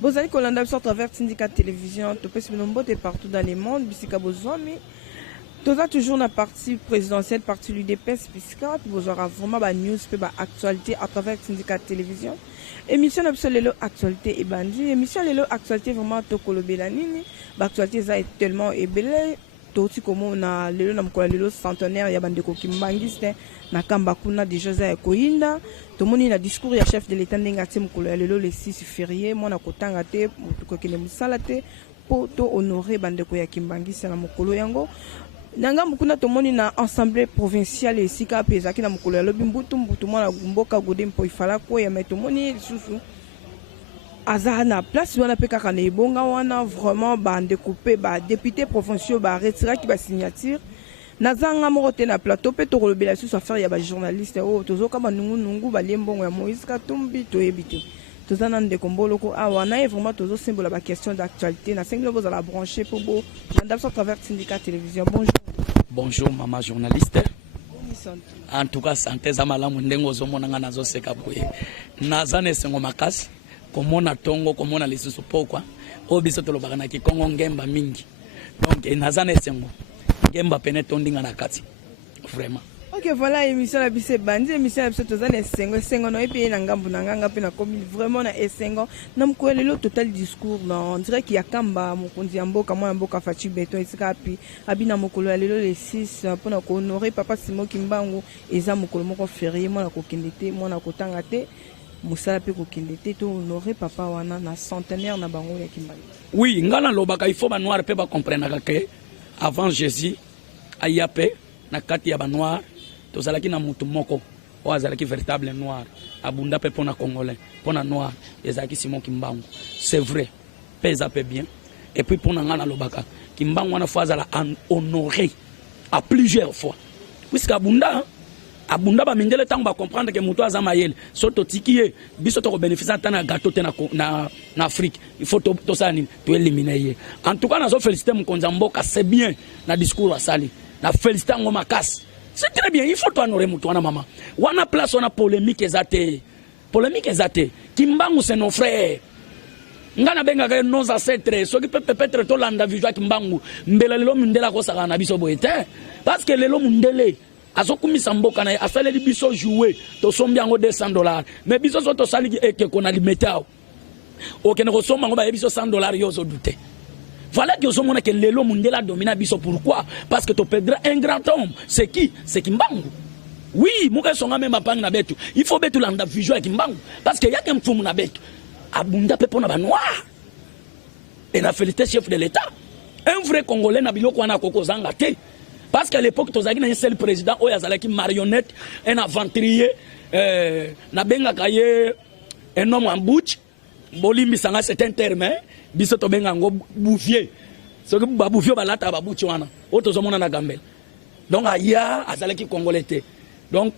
Vous allez Colanda à travers syndicat télévision, tu peux se partout dans le monde, bisika bozomi. Tout ça toujours dans la partie présidentielle, partie l'UDPS, bisika, puis vous aurez vraiment des news, puis des actualités à travers syndicat télévision. Émission absolument actualité et bandit. Émission lelo actualité vraiment tokolo belanini. Actualité ça est tellement ébélé. Tout comme on a lelo na mkola lelo centenaire ya bandeko kimbangiste na kamba kuna déjà za koinda. Tout moni na discours ya chef de l'état ndenga te mkola lelo le 6 février mona kotanga te mutuko kene musala te po to honorer bandeko ya kimbangiste na mokolo yango. Nanga mukuna tomoni na assemblée provinciale esika pezaki na mukolo ya lobi mbutu mwana mboka gode mpo ifala ko ya metomoni lisusu aza na place wana pe kaka na ebonga wana vraiment ba découper ba député provinciaux ba retirer ki ba signature nazanga moko te na plateau pe to kolobela lisusu affaire ya ba journaliste o tozoka ba nungu ba lembongo ya Moïse Katumbi to ebite tozana ndeko mboloko awa na vraiment tozo symbole ba question d'actualité na senglo vous la brancher pour bo mandam à travers syndicat télévision. Bonjour. Bonjour maman journaliste. En tout cas santé za malamu ndengo zo monanga nazo seka boye. Nazane sengo makasi komona tongo komona lisusu pokwa obiso to lobaka na kikongo ngemba mingi. Donc nazane sengo ngemba pene tondinga na kati. Vraiment. Ok, voilà, émission la bise bandi, émission la bise tozana esengo no epi na ngambu na nganga pe na komi vraiment na esengo na mkwele lo total discours na on dirait qu'il y a kamba mokonzi ya mboka mwana mboka Fachi Beton esika api abina mokolo ya lelo le 6 pona ko honorer papa Simon Kimbangu eza mokolo moko férié mwana ko kendete mwana ko tanga te musala pe ko kendete to honorer papa wana na centenaire na bango ya Kimbangu. Oui, ngana lobaka il faut ba noir pe ba comprendre que avant Jésus ayape na kati ya ba noir tozalaki na mutu moko o azalaki véritable noir abunda pe pona congolais pona noir ezalaki Simon Kimbangu. C'est vrai pesa pe bien et puis pona ngana lobaka Kimbangu wana fois azala honoré à plusieurs fois puisque abunda ba mindele tango ba comprendre que mutu azama yele soto tikiye biso to ko bénéficier tana gâteau te na Afrique il faut to ça ni to éliminer. En tout cas nazo féliciter mukonza mboka c'est bien na discours asali na féliciter ngoma makasi. C'est très bien, il faut toi honorer moutouna maman. Wana place on a polémique ezate. Polémique ezate. Kimbangu c'est nos frères. Ngana benga ka nos ancêtres, so qui peut-être to landa vivre Kimbangu. Mbela lelo mundela ko saka na biso boete. Parce que lelo mundele azokumisa mboka na asale li biso jouer to sombi yango $200. Mais biso so to sali eke ko na limetao. Okene ko somba ngo ba biso $100 yo zo douter. Voilà que nous avons que l'élo mondial domine biso. Pourquoi? Parce que tu perdras un grand homme. C'est qui? C'est Kimbangu. Oui, moi je même pas na betu. Il faut betu landa vision avec Kimbangu parce que y a qu'un fou na betu. Abunda pe pona ba noir. Et la félicité chef de l'État. Un vrai Congolais na biloko wana koko zanga te. Parce qu'à l'époque tozaki na un seul président oyo azalaki marionnette, un aventurier na benga kaye un homme en bouche. Bolimi sanga c'est un terme. Biso to benga ngo bouvier so que ba bouvier ba lata ba bouchi wana oto zo mona na gambel donc aya azalaki congolais te donc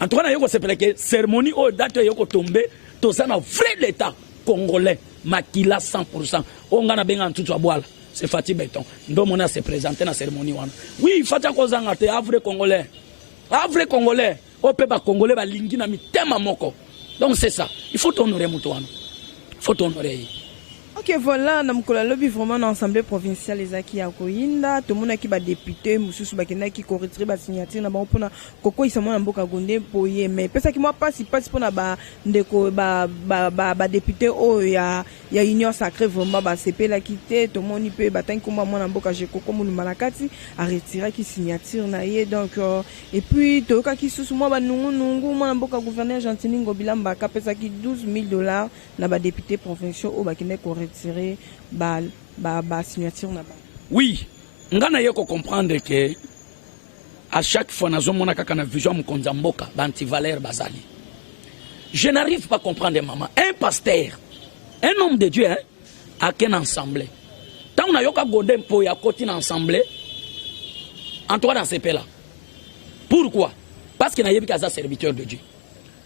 en tout cas na yoko sepela que cérémonie o date yoko tomber to ça na vrai l'état congolais makila 100% on ngana benga ntutu abwala c'est Fachi Beton ndo mona se présenter na cérémonie wana oui Facha kozanga te vrai congolais o pe ba congolais ba lingi na mitema moko donc c'est ça il faut honorer mutu wana faut honorer. Ok, voilà, nous avons lobby vraiment dans l'Assemblée provinciale les acquis à Koinda, tout le monde qui va député, Moussous Bakena qui correcterait la signature, n'a pas pour Koko ils sont en Boka Gondé pour y mais parce que moi passe pour na ba ndeko ba député oh il y a union sacrée vraiment ba CP la quitter, tout le monde il peut battre comme moi en Boka j'ai Koko mon malakati à retirer qui signature na yé donc et puis tout cas qui sous moi ba nungu moi en Boka gouverneur Gentini Ngobilamba kapesa qui $12,000 na ba député provinciaux au Bakena correct tirer ba signature na ba. Oui, ngana yeko comprendre que à chaque fois nazo mona kaka na vision mukonza mboka banti Valère Bazali. Je n'arrive pas à comprendre maman, un pasteur, un homme de Dieu hein, a qu'un ensemble. Tant na yoka godem po ya koti na ensemble en toi dans ces pays là. Pourquoi? Parce que na yebi kaza serviteur de Dieu.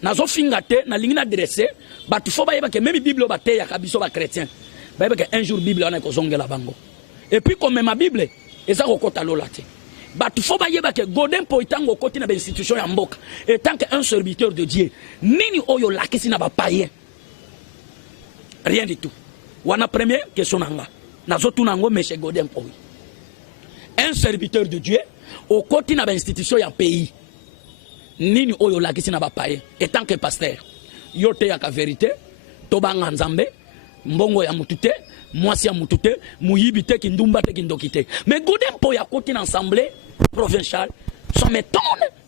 Nazo fingate na lingi na dresser ba tu faut ba yeba que même Bible ba te ya kabiso ba chrétien. Un jour Bible on a kozonge la bango et puis comme ma Bible eza kokota lolate ba tu faut ba yeba que godem po itango koti na ba institution ya mboka et tant qu'un serviteur de Dieu nini oyo lakisi na ba païen rien du tout wana première question nanga nazo tunango monsieur Godin Poy un serviteur de Dieu au côté na ba institution ya pays nini oyo lakisi na ba paye et tant que pasteur yote ya ka vérité to banga nzambe mbongo ya mutute mwasi ya mutute muyibite kindumbate kindokite mais Godin Poy à côté d'assemblée provinciale ça m'étonne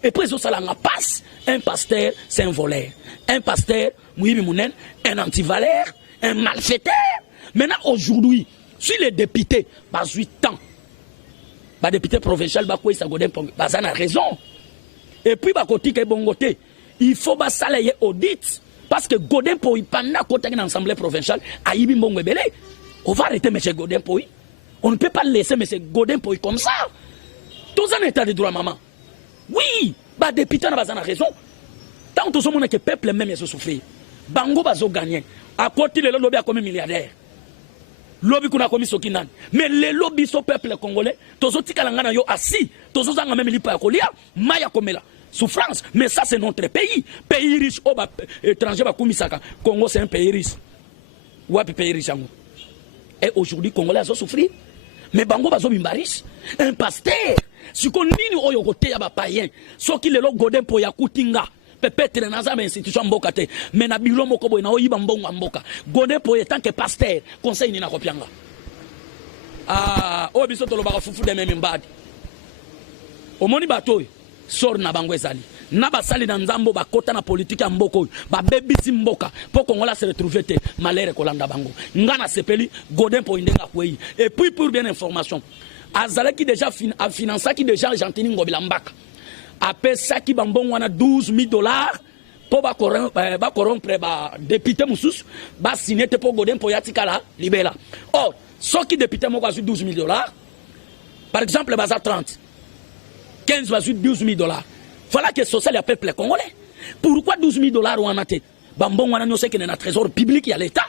et puis ça la passe un pasteur c'est un voleur un pasteur muyibi munen un anti-valeur un malfaiteur. Maintenant aujourd'hui si les députés pas 8 ans ba député provincial ba quoi ça Godin Poy ba ça a raison et puis ba côté que bongoté il faut ba salayer audit parce que Godin Poy pendant côté dans l'assemblée provinciale ayibi mbongo belé on va arrêter monsieur Godin Poy on ne peut pas laisser monsieur Godin Poy comme ça tous en état de droit maman oui ba député na ba ça a raison tant tout ce monde que peuple même se souffrir bango bazo gagner à côté le lobby a comme milliardaire lobby kuna komi sokinani mais les lobbies so peuple congolais tozo tikalanga na yo assis tozo zanga même lipa ya kolia maya komela souffrance mais ça c'est notre pays riche au étranger ba kumisaka Congo c'est un pays riche wapi pays riche yango et aujourd'hui congolais so souffrir mais bango bazo bimbaris un pasteur siko nini oyo kote ya ba païen soki lelo Godin Poy ya kutinga peut-être dans une institution mboka te mais na bilo moko boy na oyiba mbongo mboka Godin Poy tant que pasteur conseil ni na kopianga o biso to lobaka fufu de même mbadi omoni bato sor na bango ezali na basali na nzambo bakota na politique ya mboko ba bebisi mboka po kongola se retrouver te malere kolanda bango ngana sepeli Godin Poy ndenga kwei et puis pour bien information azala qui déjà a financé qui déjà Argentine ngobila mbaka après ça qui bambon wana $12,000 pour ba corrompre ba député mususu ba signer te pour Godin Poy yatikala libela or ce qui député moko azu $12,000 par exemple baza 30 15 bazu $12,000 voilà que social ya peuple congolais pourquoi $12,000 wana te bambon wana no sait que na trésor public ya l'état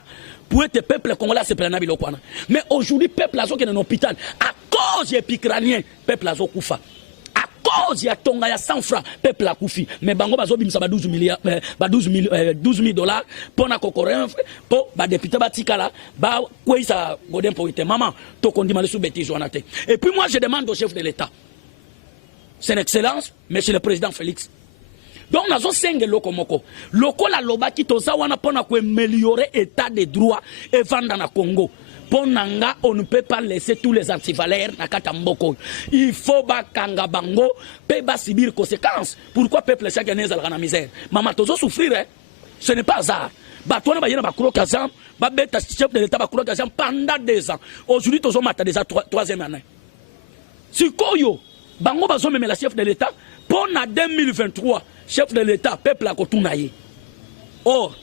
pour être peuple congolais c'est plein nabilo kwana mais aujourd'hui peuple azo que dans hôpital à cause épicranien peuple azo kufa cause ya tonga ya 100 francs peuple a koufi mais bango bazo bimisa ba $12,000 pour na kokoren pour ba député batikala ba kwisa Godin Poy te maman to kondima le sous bêtise wana te et puis moi je demande au chef de l'état son excellence monsieur le président Félix donc nazo senge loko moko loko la loba ki toza wana pona ko améliorer état de droit et vendre na Congo. Ponanga, on ne peut pas laisser tous les antivaleurs na katamboko. Il faut bakanga bango, pe ba subir conséquences. Pourquoi peuple chaque année dans la misère? Maman tozo souffrir hein? Ce n'est pas hasard. Batouana ba yena ba kuro kazam, ba beta chef de l'état ba kuro kazam pendant 2 ans. Aujourd'hui tozo mata déjà 3e année. Sikoyo, bango bazo même la chef de l'état pona 2023, chef de l'état peuple a kotunaye. Or,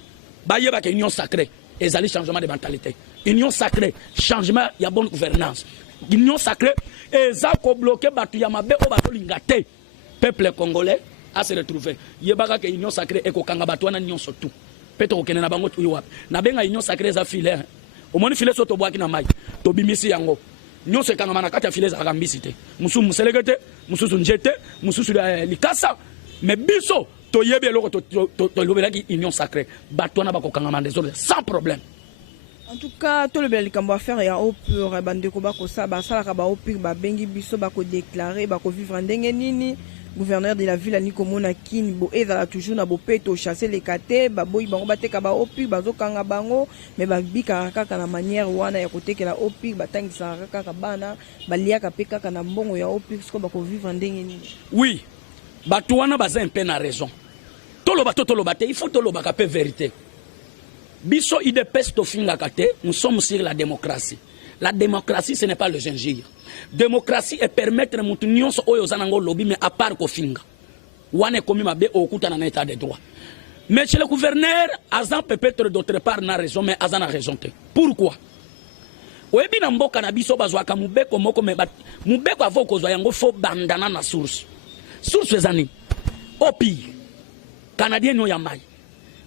ba yeba ke union sacrée, ezali changement de mentalité. Union sacrée, changement, il y a bonne gouvernance. Union sacrée, et ça a bloqué Batu Yamabe au bateau Lingate. Peuple congolais a se retrouvé. Il y a une union sacrée et Kokanga Batouana union surtout. Peut-être que na bango tuyuap. Na benga union sacrée za filet. Au moins filet soto boaki na mai. To bimisi yango. Union se kanga manakata filet za gambisite. Musu muselegete, musu njete, musu likasa. Mais biso to yebe loko to lobelaki union sacrée. Batouana ba kokanga mandezole sans problème. En tout cas, tout le bien likambo à faire ya au pur bandeko bako sa ba sala ka ba au pur ba bengi biso bako déclarer bako vivre ndenge nini gouverneur de la ville ani komona kini bo ezala toujours na bo peto chasser les kate ba boyi bango bateka ba au pur bazo kanga bango mais ba bika kaka na manière wana ya kotekela au pur batangisa kaka bana baliaka pe kaka na mbongo ya au pur sko bako vivre ndenge nini. Oui, bato wana baza un peu na raison. Tolo bate, il faut tolo baka pe vérité. Biso idepes to finga kate, nous sommes sur la démocratie. La démocratie, ce n'est pas le gingembre. Démocratie est permettre mutu nyonso oyo zanango lobby mais à part ko finga. Wane komi mabe okuta na état de droit. Mais chez le gouverneur, Azan peut-être d'autre part n'a raison, mais Azan a raison. Pourquoi? Oyebi na mboka na biso bazwaka mubeko moko me bat mubeko avo kozwa yango fo bandana na source. Source zani. Opi. Canadien no ya mai.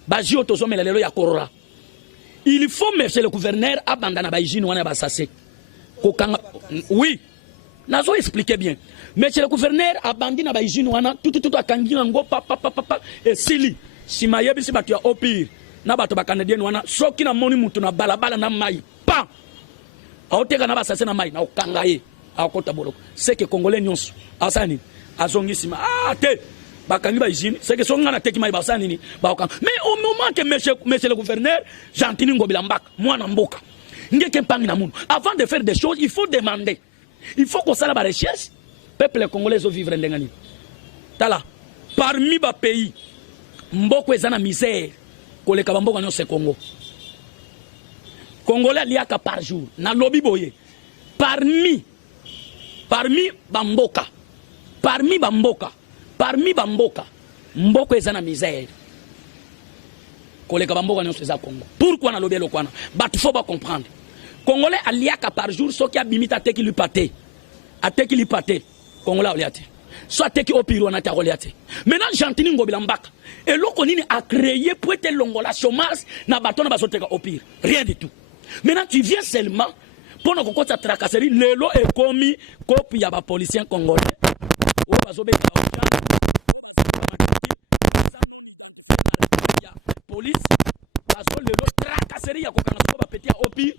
Bajio tozomela lelo ya korora. Il faut monsieur le gouverneur abandonner baïjine wana basase. Kokanga oui. Nazo expliquer bien. Monsieur le gouverneur abandonner baïjine wana tout akangi ngo papa et sili. Si mayebi si batu ya opir na bato ba canadien wana soki na moni mutu na balabala na mai pa aoteka na basase na mai na okanga ye akota boloko c'est que congolais nyonso asani azongisima te bakangi ba usine c'est que songa na teki mai basani ni ba okanga mais au moment que monsieur le gouverneur Gentini Ngobila Mbaka mwana mboka ngeke mpangi na mundu avant de faire des choses il faut demander il faut qu'on sala ba recherche peuple congolais zo vivre ndengani tala parmi ba pays mboko ezana misère koleka ba mboka nyonso Congo Congolais liaka par jour na lobby boye parmi bamboka mboko ezana misère koleka bamboka nyonso eza Congo pourquoi na lobby lokwana but faut pas comprendre Congolais aliaka par jour soki abimita ateki lui pate Congolais oliate soit ateki opiro na ta oliate maintenant Gentini Ngobila Mbaka et loko nini a créé pour être longola chômage na bato na bazoteka opiro rien du tout. Maintenant tu viens seulement pour nous côté tracasserie lelo et commis copie ya ba policier congolais ou bazobe ya police bazo lelo tracasserie ya kokana so ba petit opi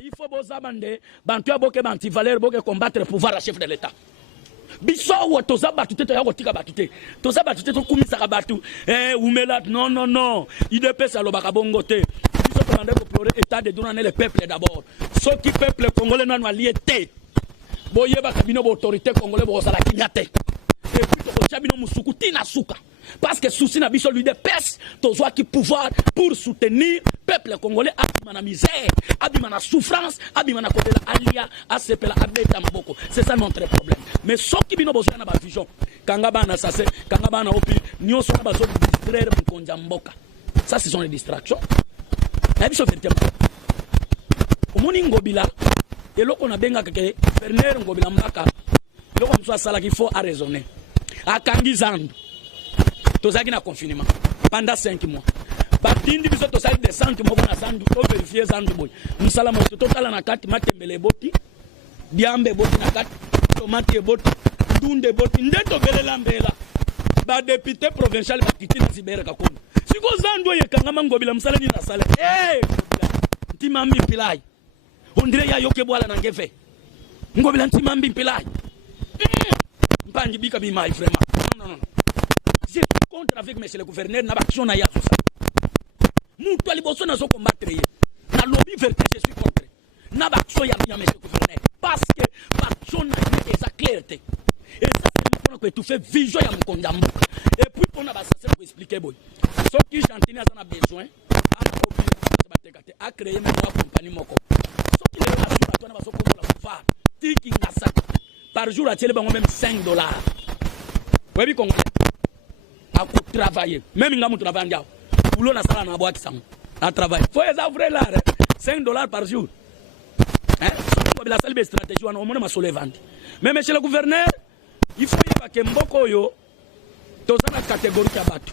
il faut bozabande bantu aboke banti valeur boke combattre pouvoir à chef de l'état biso wo toza batute to yako tika batute toza batute to kumisa batu umela non IDPS alobaka bongo te biso commander ko pleurer état de donner le peuple d'abord ce qui peuple congolais na allié te boyeba kabino bo autorité congolais bo sala kinyate et puis to chabino musukuti na suka parce que souci na biso lui de pèse tozoa qui pouvoir pour soutenir peuple congolais abima na misère abima na souffrance abima na kobela alia asepela abeta maboko c'est ça notre problème mais so qui bino bozo na ba vision kanga bana sase kanga bana opi nyoso na bazo distraire mkonja mboka ça ce sont les distractions na biso véritablement omoni Ngobila eloko na benga keke Bernard Ngobila Mbaka eloko mso asala qu'il faut raisonner akangi zandu tozaki na confinement pendant 5 mois batindi biso tosali descente moko na zandu to vérifier zandu boy musala mo totala na kati matembele boti diambe boti na kati tomate boti ndunde boti ndeto belela mbela ba député provincial bakiti na Zibere Kakondo siko zandu yekanga Ngobila musala ni na sala ntimambi pilai ondire ya yoke bwala na ngefe Ngobila ntimambi pilai mpangi bika bi mai vraiment non je suis contre avec monsieur le gouverneur na action na yazo ça mutu aliboso na zo combattre na lobby vérité je suis contre na action ya monsieur le gouverneur parce que action na eza clarté et ça c'est pour que tu fais vision ya mkonjambo et puis pour na basasa pour expliquer boy ce qui Gentini a besoin a créé même une compagnie moko ce qui les assure toi na baso pour la pouvoir tiki ngasa par jour à tirer même $5 oui bi congolais à travailler même nga mutu travailler ndio boulot na sala na boîte sang à travailler faut les avrer là $5 par jour hein so la salle stratégie on mona masole vendre mais monsieur le gouverneur il faut y avoir que mboko yo toza na catégorie ya batu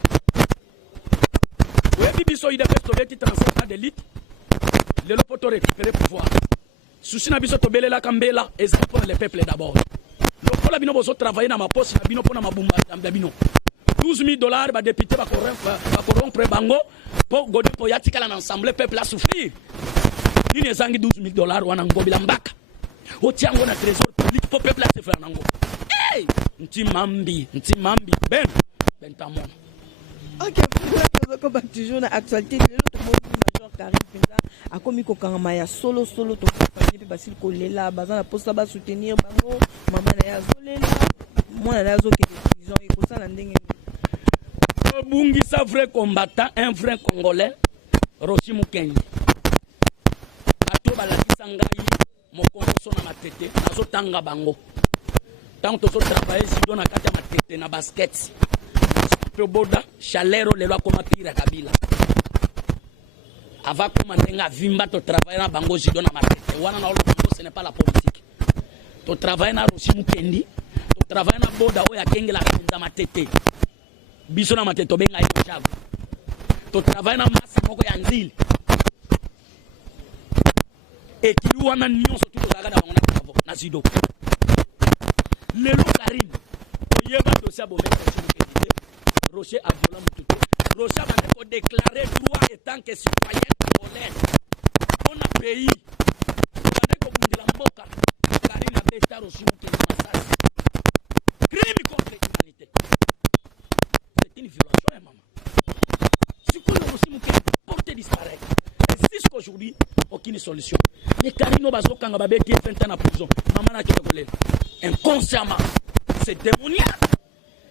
oui biso ide pestoleti transfert d'élite le poto récupérer pouvoir souci na biso tobelela kambela et ça pour le peuple d'abord lokola bino bozo travailler na maposi na bino pona mabumba ya bino $12,000 ba député ba corrompre bango pour gode po yatikala na ensemble peuple a souffrir nini ezangi $12,000 wana Ngobila Mbaka otiango na trésor public pour peuple a souffrir nango ntimambi ben tamon ok pour la toujours na actualité de l'autre monde Karim penza akomi ko kangama ya solo to famille pe basil ko lela bazana posta ba soutenir bango mama na ya zolela mwana na zo ke prison e ko sala ndenge bungisa vrai combattant un vrai congolais Rosi Mukendi bato balakisa ngai mokonso na matete nazotanga bango tant to travailler sido na kati ya matete na basket pe boda chalero lelo akoma pira Kabila ava koma ndenga vimba to travailler na bango sido na matete wana na olo ce n'est pas la politique to travailler na Rosi Mukendi to travailler na boda oya kengela kanza matete biso na matete to benga yo javu to travailler na masa moko ya nzili ekili wana nyonso tuko zakada bango na kavo na sido lelo Karim oyeba dossier abomeka Rocher a violé Moutouté. Rocher a déclaré droit étant que citoyen congolais. On a pays. On a dit la Mboka. Karine a bêta Rocher Moutouté massacre. Crime contre l'humanité. C'est une violation, hein, maman. Si qu'on a Rocher Moutouté porté disparaître. Et jusqu'aujourd'hui, aucune solution. Mais Karine Obazo Kangababe qui est 20 ans en prison. Maman n'a qu'à voler. Inconsciemment. C'est démoniaque.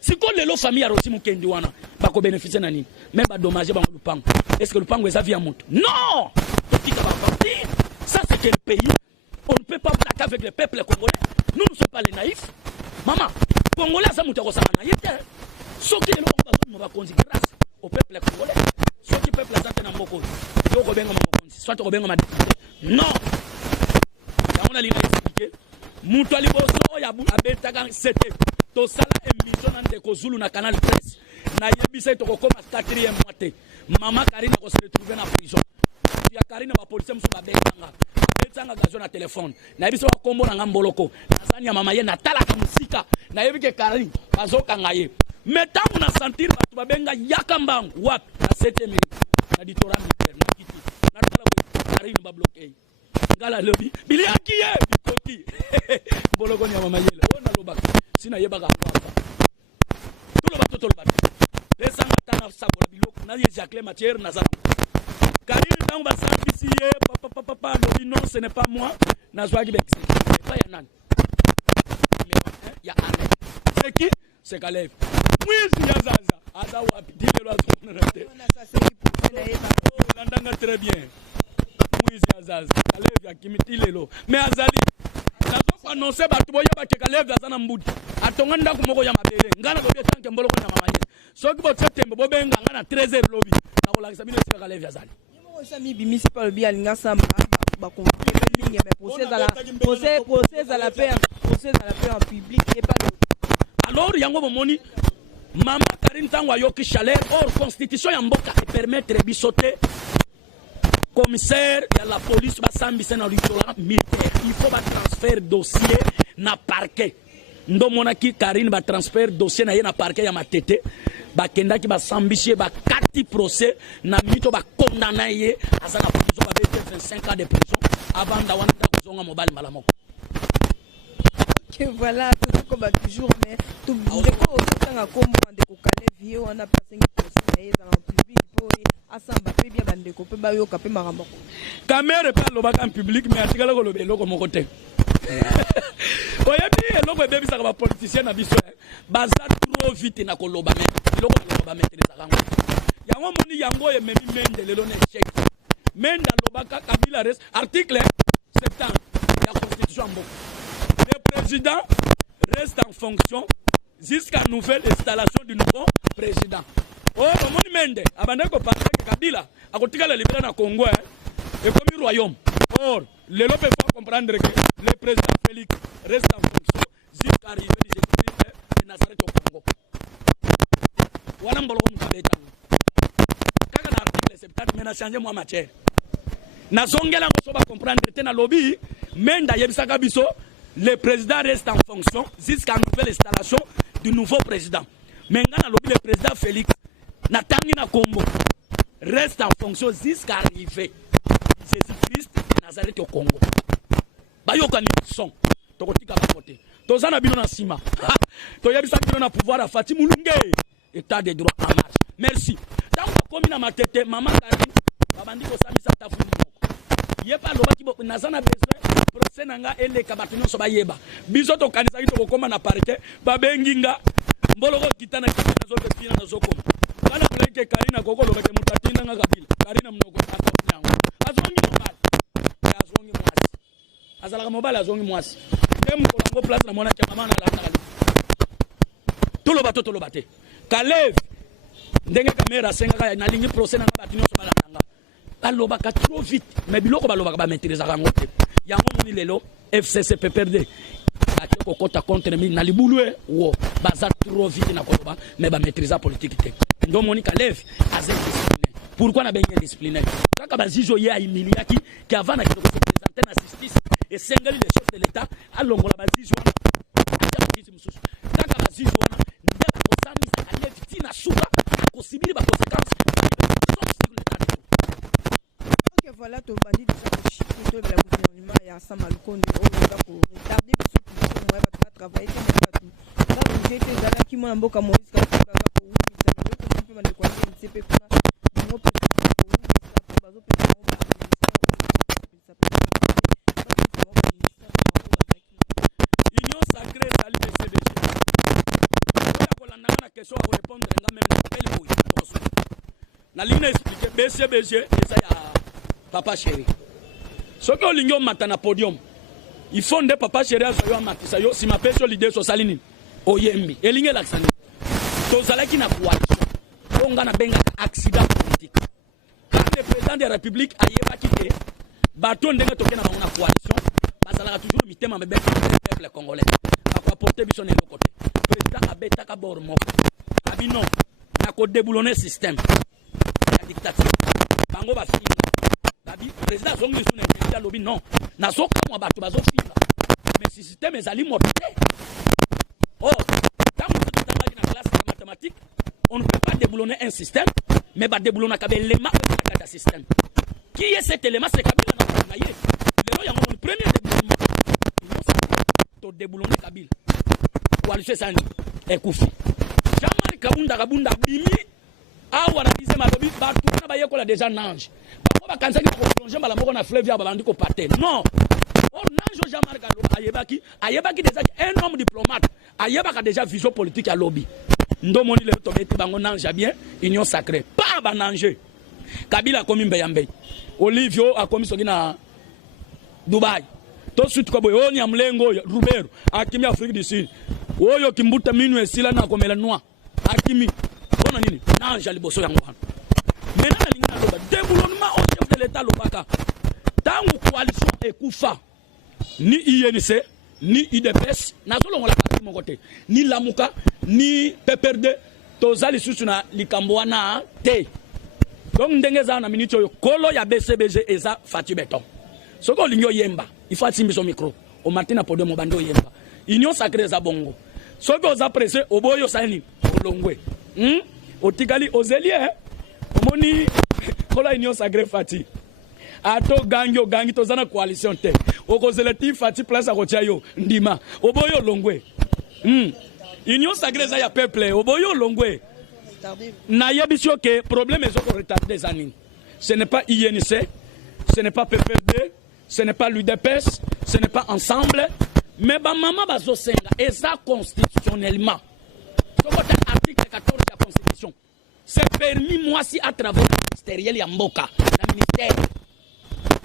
Si qu'on les famille a Rosi Mukendi wana bako bénéficier na nini même ba dommager ba lupango est-ce que lupango est via monte non ça c'est quel pays on ne peut pas plaquer avec le peuple congolais nous ne sommes pas les naïfs maman congolais ça muta ko sana na yete so qui les ba ba konzi grâce au peuple congolais so qui peuple ça na mboko yo ko benga makonzi soit ko benga ma non ya on a lina expliquer mutu aliboso ya bu abetaka c'était to sala émission nande ko Zulu na Canal 13 na yebisa to ko koma 4e mois mama Karine ko se retrouver na prison ya Karine ba police musu ba betanga gazo na téléphone na yebisa ko kombo na ngamboloko nazani ya mama ye na tala ka musika na yebike Karine bazoka ngaye metangu na sentir batu babenga yakambangu wapi na 7e minute na ditora militaire na kiti na tala ko Karine ba bloquer ngala lobi biliakiye bikoti boloko ni mama yele ona lobaka sina yebaka kwa tout le bateau tout le bateau les sangatana sabola biloko na Jacques matière nazana Karine tango basambisi ye papa lobi non ce n'est pas moi nazwaki bexe pas ya nani mais ya ane c'est qui c'est Kalev mwizi ya zaza aza wapi dilelo azona na te landanga très bien mwizi ya zaza Kalev ya kimitilelo mais azali annoncer batu boya bakeka lève azana mbudi atonga ndako moko ya mabele ngana lobi tanke mbolo ko na mamanye soki bo tsetembe bo benga ngana 13h lobi na ko lakisa bino sika lève azali mo sami bimisi pa lobi alinga samba ba comprendre ligne mais procès à la paix en public et pas alors yango bomoni mama Karine tango ayoki chaleur or constitution ya mboka e permettre bisote commissaire de la police va s'ambisser dans le militaire. Il faut un transfert dossier na parquet. Ndo monaki Karine va transfert dossier na parquet ya matete. Ba kenda ki ba s'ambisser ba 4 procès na mito ba condamné ye azana prison ba 25 ans de prison avant d'avoir da kozonga mobile malamoko. Que voilà tout comme toujours mais tout ndeko otanga kombo ndeko Kalev on a passé une procès dans le public pour asamba pe bien bandeko pe ba yo ka pe maramoko caméra pa lobaka en public mais atikala ko lobelo ko moko te oyebi eloko ebebisa ka ba politicien na biso baza trop vite na ko loba mais eloko loba maîtriser kango yango moni yango ye memi mende lelo na check mende lobaka Kabila reste article 70 de la constitution mboka le président reste en fonction jusqu'à nouvelle installation du nouveau président. Oh, moni mende abandeko parler que Kabila akotikala libérer na Congo et comme royaume. Or, le lope faut comprendre que le président Félix reste en fonction jusqu'à arriver des équipes de Nazareth au Congo. Wana mbolo ko mkabeta. Kaka na article 70 mais na changer moi matière. Na zongela ko soba comprendre te na lobby menda yebisaka biso le président reste en fonction jusqu'à nouvelle installation du nouveau président. Maintenant, le président Félix Natangi na Combo reste en fonction jusqu'à arriver Jésus-Christ de Nazareth au Congo. Bayoka ni son. Tokotika ba côté. Tozana bino na sima. Toyebisa bino na pouvoir à Fatima Mulunge. État de droit en marche. Merci. Tant que comme na matete maman Karine baba bandi ko samisa tafu moko yepa loba ki nazana besoin procès nanga eleka bato nyonso bayeba biso to kanisa ki to koma na parquet babenginga mboloko kitana kitana zo pepina na zo koma kana kuleke Karina koko loba ke mutatina nga kabila Karina mnoko akonyango azongi normal azongi mwasi azalaka mobile azongi mwasi dem ko lango place na mona ke mama na la toloba te Kalev ndenge kamera senga na lingi procès na bato nyonso balanga baloba ka trop vite mais biloko baloba ba maîtriser kango te yango moni lelo FCC PPRD atiko kota contre mi na libulwe wo baza trop vite na koloba mais ba maîtriser politique te ndo moni Kalev azen discipliné pourquoi na benye discipliné kaka bazizo ye humiliaki ki avant na kitoko se présenter na justice et sengali le chef de l'état alongola bazizo ata kiti mususu kaka bazizo wana ndeka kosamisa Kalev tina suka kosibili ba conséquences voilà to bandi de ça de la gouvernement ya Samalukonde au Rwanda pour retarder biso pour moi va travailler comme ça donc j'étais là qui m'a mboka Moïse ka ko ko ubisa ko ko mpe kwa CP kuna ngo pe ko bazo pe Union sacrée salut de CDG ko la na question à répondre nga même quel mot na ligne expliquer BCBG eza ya Papa Chéri. Ce que l'union matin na podium, il faut de Papa Chéri à Zoyo Matissa, si ma personne l'idée sur Saline, Oyembi, et l'ingé l'accent. Tozala qui n'a coalition, on a benga accident politique. Quand le président de la République a yéba quitté, bâton de token dans une coalition, basala toujours le mitema me peuple congolais. A quoi porter bison de côté. Président a bêta ka bormo. Abino, na ko déboulonner système. La dictature. Bango ba fini. Babi président zongi sous n'importe lobby non na soka moi bato bazo fila mais si système ezali morté oh tant que tu travailles dans la classe de mathématiques on ne peut pas déboulonner un système mais ba déboulonner ka l'élément de la système qui est cet élément c'est Kabila na ngaye le yango mon premier déboulonnement to déboulonner Kabila coalition sani ekufi Jean-Marc Kabunda bimi awa na dize malobi bato na ba yekola déjà nange ba kanzaki ko plonger bala moko na fleuve ya babandi ko pater non or nanjo Jean-Marc ayebaki déjà un homme diplomate ayebaka déjà vision politique à lobby ndo moni le tobeti bango nange bien union sacrée pas ba nanger Kabila komi mbeyambe Olivio akomi soki na Dubai to suite ko boyo ni amlengo Rubero akimi Afrique du Sud oyo kimbuta minu esila na komela noa akimi bona nini nange liboso yango maintenant linga loba déboulonnement au chef de l'état lobaka tangu coalition ekufa ni INC ni IDPS na solo la parti mon côté ni Lamuka ni PPRD tozali susu na likambo wana te donc ndenge za na minute yo kolo ya BCBG eza Fati Beton soko lingo yemba il faut atimba son micro au matin na podium mobando yemba union sacrée za bongo soko oza pressé oboyo sani olongwe otikali ozelie omoni kola union sacrée Fati ato gangi tozana coalition te okozeleti Fati place a kotia yo ndima oboyo longwe union sacrée za ya peuple oboyo longwe na yebisio que problème est retardé zanini ce n'est pas INC ce n'est pas PPRD ce n'est pas l'UDPS ce n'est pas ensemble mais ba mama bazo senga eza constitutionnellement sokota article 14 de la constitution c'est permis moi si à travers le ministériel ya mboka na ministère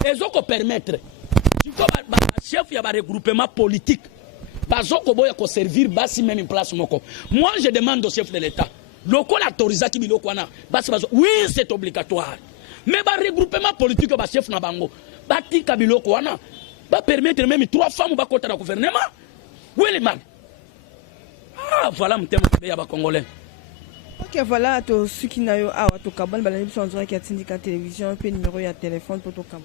ezoko permettre siko ba chef ya ba regroupement politique bazoko boya ko servir basi même place moko moi je demande au chef de l'état loko l'autorisation qui biloko wana basi bazo oui c'est obligatoire mais ba regroupement politique ba chef na bango batika biloko wana ba permettre même 3 femmes ba kota na gouvernement oui les man voilà mtema ya ba congolais. Ok, voilà, to Sukinayo, to Kabon, Balanipson, qui a syndicat télévision, puis numéro de téléphone pour tout Kabon.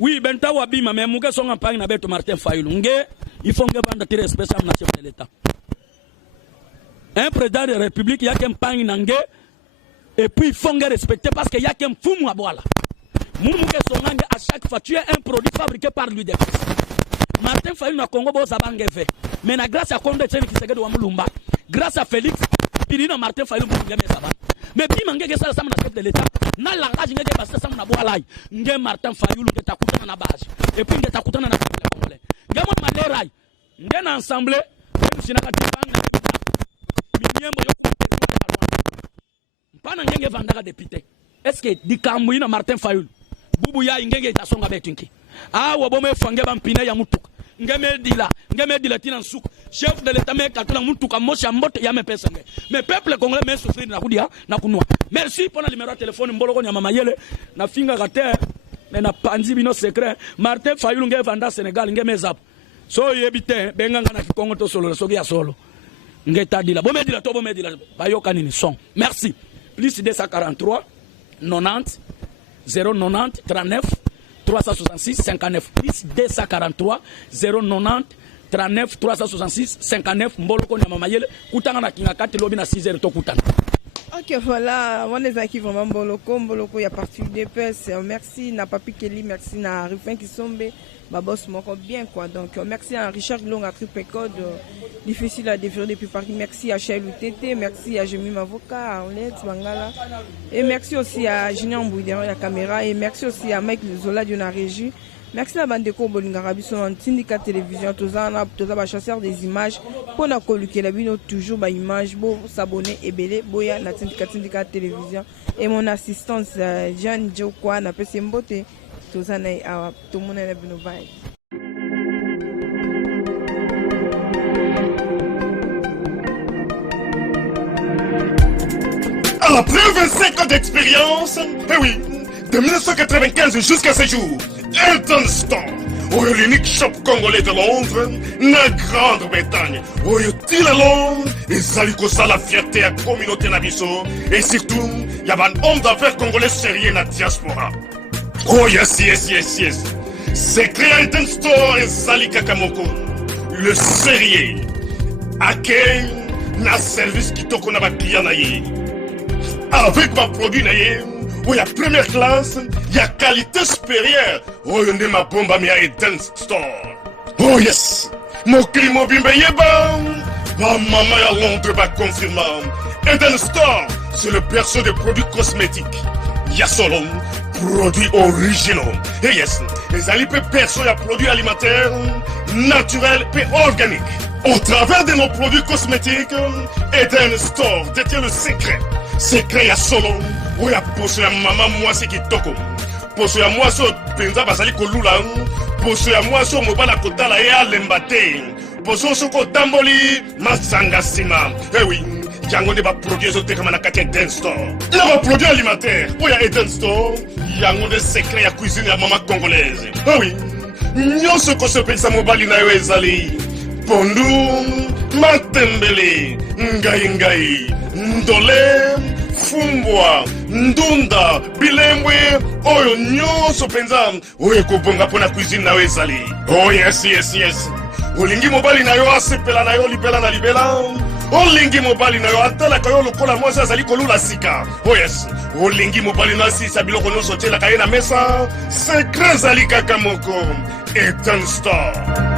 Oui, Benta Wabima, mais Mouga sont en pagne avec Martin Fayoulungue, il faut que vendre tiré spécial nation de l'État. Un président de la République, il y a qu'un pagne nangue, et puis il faut respecter parce qu'il y a qu'un fou à boire. Mouga sont à chaque fois, tu es un produit fabriqué par lui. Martin Fayoulungue, na Congo, bon, ça va fait. Mais grâce à Condé, qui s'est de Wamulumba, grâce à Félix, Pirina Martin Fayoulungue, mais bima ngeke sala sama na chef de l'état na langage ngeke basa sama na boalai nge Martin Fayulu ngeta kutana na base et puis ngeta kutana na peuple congolais ngemo malerai nge na ensemble sinaka tipanga minyembo yo mpana ngenge vandaka député est-ce que dikambu ina Martin Fayulu bubu ya ngenge tasonga betinki awa bome fange bampina ya mutuka ngeme dila tina nsuku chef de l'état me katula mutuka mosha mbote ya me pesa nge mais peuple congolais me souffrir na kudia na kunwa merci pour le numéro de téléphone mboloko nya mama yele na finga kate na panzi bino secret Martin Fayulu nge vanda Sénégal ngeme zap so yebite benganga na kikongo to solo soki ya solo ngeta dila bomé dila bayoka nini son merci plus 243 90 090 39 366 59 plus 243 090 39 366 59 mboloko na mama yele kutanga na kinga kati lobi na 6h to kutana. Ok, voilà, on est qui vraiment Mboloko, il y a parti des PS. Merci na Papi Kelly, merci na Rufin Kisombe, ma boss moko bien quoi. Donc merci à Richard Glong à Triple Code, difficile à définir depuis Paris. Merci à Chelou Tété, merci à Jemi Mavoka, à Olet Bangala. Et merci aussi à Junior Mbouy derrière la caméra. Et merci aussi à Mike Zola de la régie. Merci à Bandeko Bolingarabi sur un syndicat télévision, tous les chasseurs des images, pour nous coloquer la vidéo toujours par image, pour s'abonner et belé, boya na syndicat télévision. Et mon assistance, Jeanne Djokwa, n'a pas semboté, tout ça n'a tout le monde est bien ouvert. Après 25 ans d'expérience, eh oui, de 1995 jusqu'à ce jour, Elton Store, l'unique shop congolais de Londres, la Grande-Bretagne, il est Londres, et ça lui cause la fierté à la communauté nabiso, et surtout, il y a un homme d'affaires congolais sérieux dans la diaspora. Oh yes. C'est créé Elton Store et Sali Kakamoko, le sérieux, à quel na service qui t'a qu'on a client naïe. Avec ma produit naïe, où il y a première classe, il y a qualité supérieure. Oh, il y a ma bombe à Eden Store. Oh yes, mon climat bimbe yeba. Ma maman à Londres va confirmer. Eden Store, c'est le perso des produits cosmétiques. Il y a solo produits originaux. Et yes, les alipes perso, il y a produits alimentaires, naturels et organiques. Au travers de nos produits cosmétiques, Eden Store détient le secret. Secret ya solo. Oya poso ya mama mwasi kitoko. Poso ya mwasi penza basali kolula. Poso ya mwasi mobala kotala ya lembate. Poso soko tamboli masanga sima. Eh oui, yango ne ba produit ezoteka na kati Eden Store. Na ba produit alimentaire. Oya Eden Store, yango de secret ya cuisine ya mama congolaise. Eh oui, nyonso ko se pensa mobali na yo ezali. Pondu, matembele, ngai, ndole, fumbwa, ndunda, bilembwe, oyo nyonso penza, oyo kobonga pona cuisine na ezali. Oh yes. Olingi mobali na yo asepela na yo libela na libela. Olingi mobali na yo atalaka yo lokola mwasi azali kolula sika. Oh yes. Olingi mobali na asisa biloko nyonso tielaka ye na mesa. Secret zali kaka moko. Eden Store.